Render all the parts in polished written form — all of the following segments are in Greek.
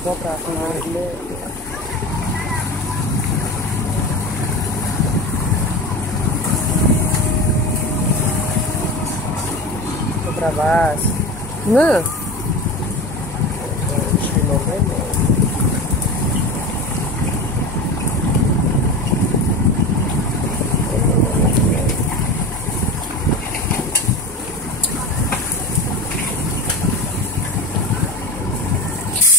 φυσικό πράγμα. Το τραβάς. Ναι.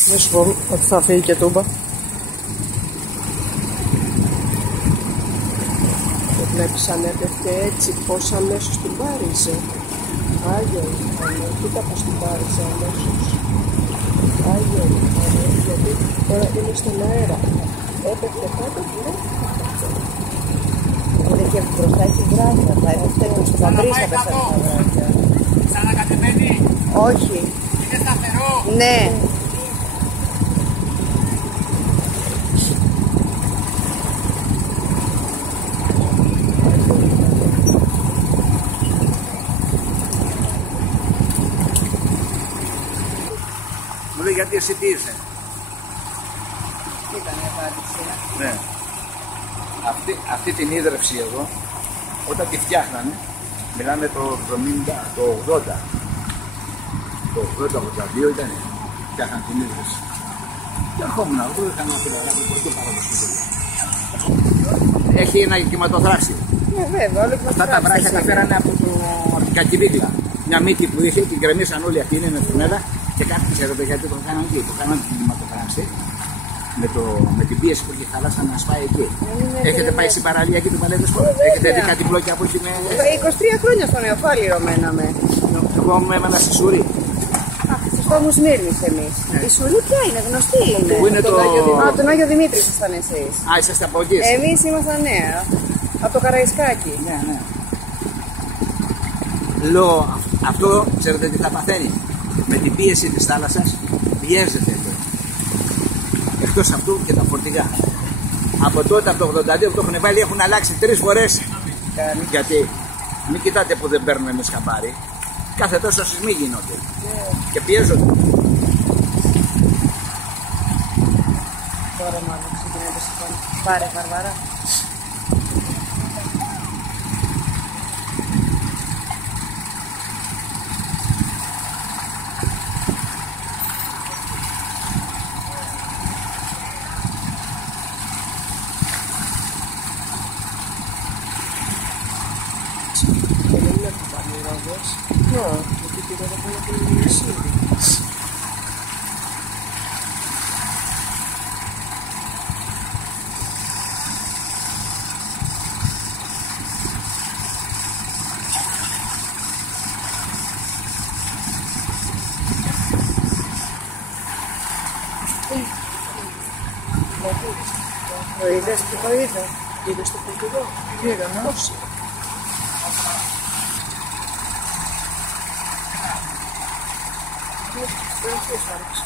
Δεν σου πω ότι θα φύγει και τούμπα. Το βλέπεις αν έπεφτε έτσι, πώς αμέσως την πάριζε. Άγιο είναι, κοίτα πως την πάριζε αμέσως. Άγιο είναι, γιατί τώρα είναι στον αέρα. Έπεφτε κάτω και λέει. Είναι και μπροστά έχει βράχια, θα έπεφτε θα βρεις θα πέφτει τα βράχια. Ξανακατεμένη. Όχι. Είναι σταθερό. Ναι. Μου λέει γιατί εσύ τι είσαι. Ήταν η απάντηση. Ναι. Αυτή την ίδρυυση εδώ, όταν τη φτιάχνανε, μιλάμε το 70, το 80. Το 80-82 ήταν, φτιάχναν την ίδρυυση. Και ερχόμουν εδώ, είχαν ένα φιλαράκι πολύ παραδοσιακό. Έχει ένα κυματοθράσι. Ναι, βέβαια, όλο Αυτά τα βράχια τα φέρανε από την Κακυβίγλα. Μια μύτη που είχε, την γκρεμίσαν όλοι αυτοί, είναι με φουνέλα και κάτι ξέρετε γιατί το κάνανε εκεί. Το κάνανε την κυματοθράσι με την πίεση που είχε η θάλασσα να σπάει εκεί. Έχετε πάει στην παραλία εκεί του Παλαίδεσπορ? Έχετε δει κάτι μπλόκια που έχει με. 23 χρόνια στο Νεοφάλιρο μέναμε. Εγώ με έμενα στη Σουρή. Στους τόμους Μύρνης εμείς. Η Σουρή ποια είναι, γνωστή είναι. Πού είναι το. Από τον Άγιο Δημήτρη ήσασταν εσείς. Α, είσαστε από εκεί. Εμείς ήμασταν νέα. Από το Καραϊσκάκι. Ναι, ναι. Λέω, αυτό ξέρετε τι θα παθαίνει. Με την πίεση της θάλασσας πιέζεται. Εκτός αυτού και τα φορτηγά. Από τότε, από το 82 που το έχουν βάλει, έχουν αλλάξει 3 φορές. Γιατί μην κοιτάτε που δεν παίρνουμε εμείς χαμπάρι. Κάθε τόσο σεισμοί γίνονται. Και πιέζονται. Τώρα μάλλον ξεκινάει το σηκώνει. Πάρε Βαρβάρα. Δεν είναι που πάνε οι ρόδες. Ναι, γιατί πήγα να πάω από την Ισίδη. Το είδες που το είδε. Είδες το φορτηγό? Είδα, ναι. Πώς? Δεν έχεις άρεξη.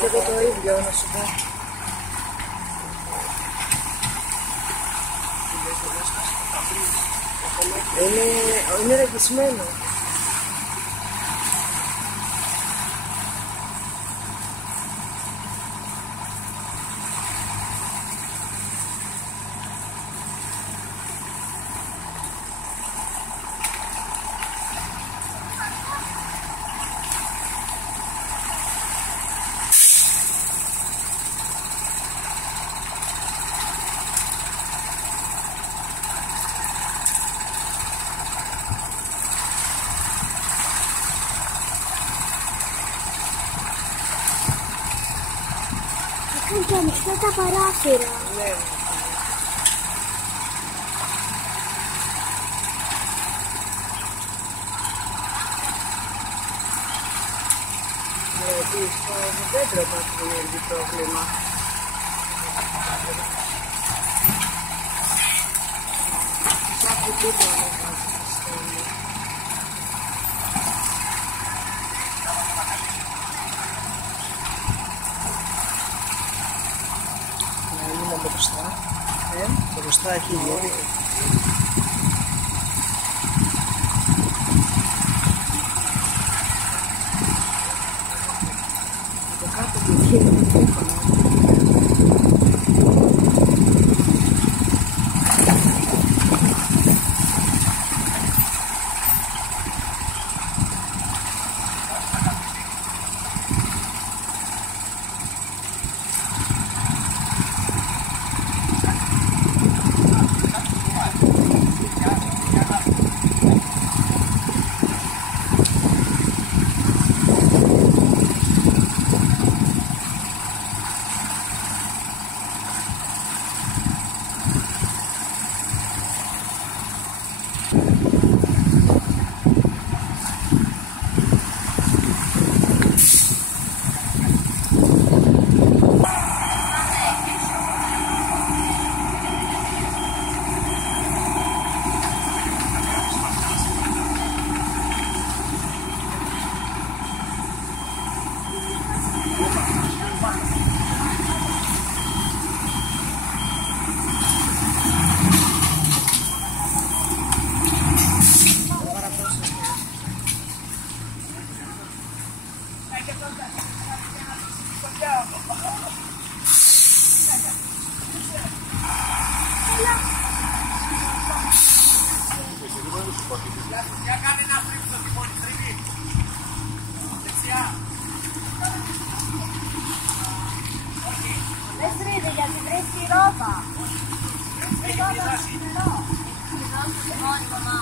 Και εγώ το ίδιο να σου πω. Είναι ραγισμένο. Και ανοιχτά τα παράθυρα. Ναι. Γιατί στο δέντρο μας δημιουργεί πρόβλημα. Σάπου τίποτα να βάζεις στο στέλνει. Να είναι μπροστά. Μπροστά εκεί βγαίνει. Από κάτω του βγαίνει το εύκολα. Για κάνε ένα φρύμ στο τιμόνι, τριβή. Δεξιά. Δεν στρίβει γιατί βρίσκει ρόβα. Έχει πειράσει. Βρίσκει τιμόνι, μαμά.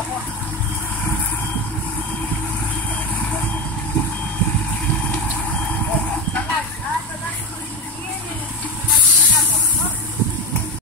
Όπως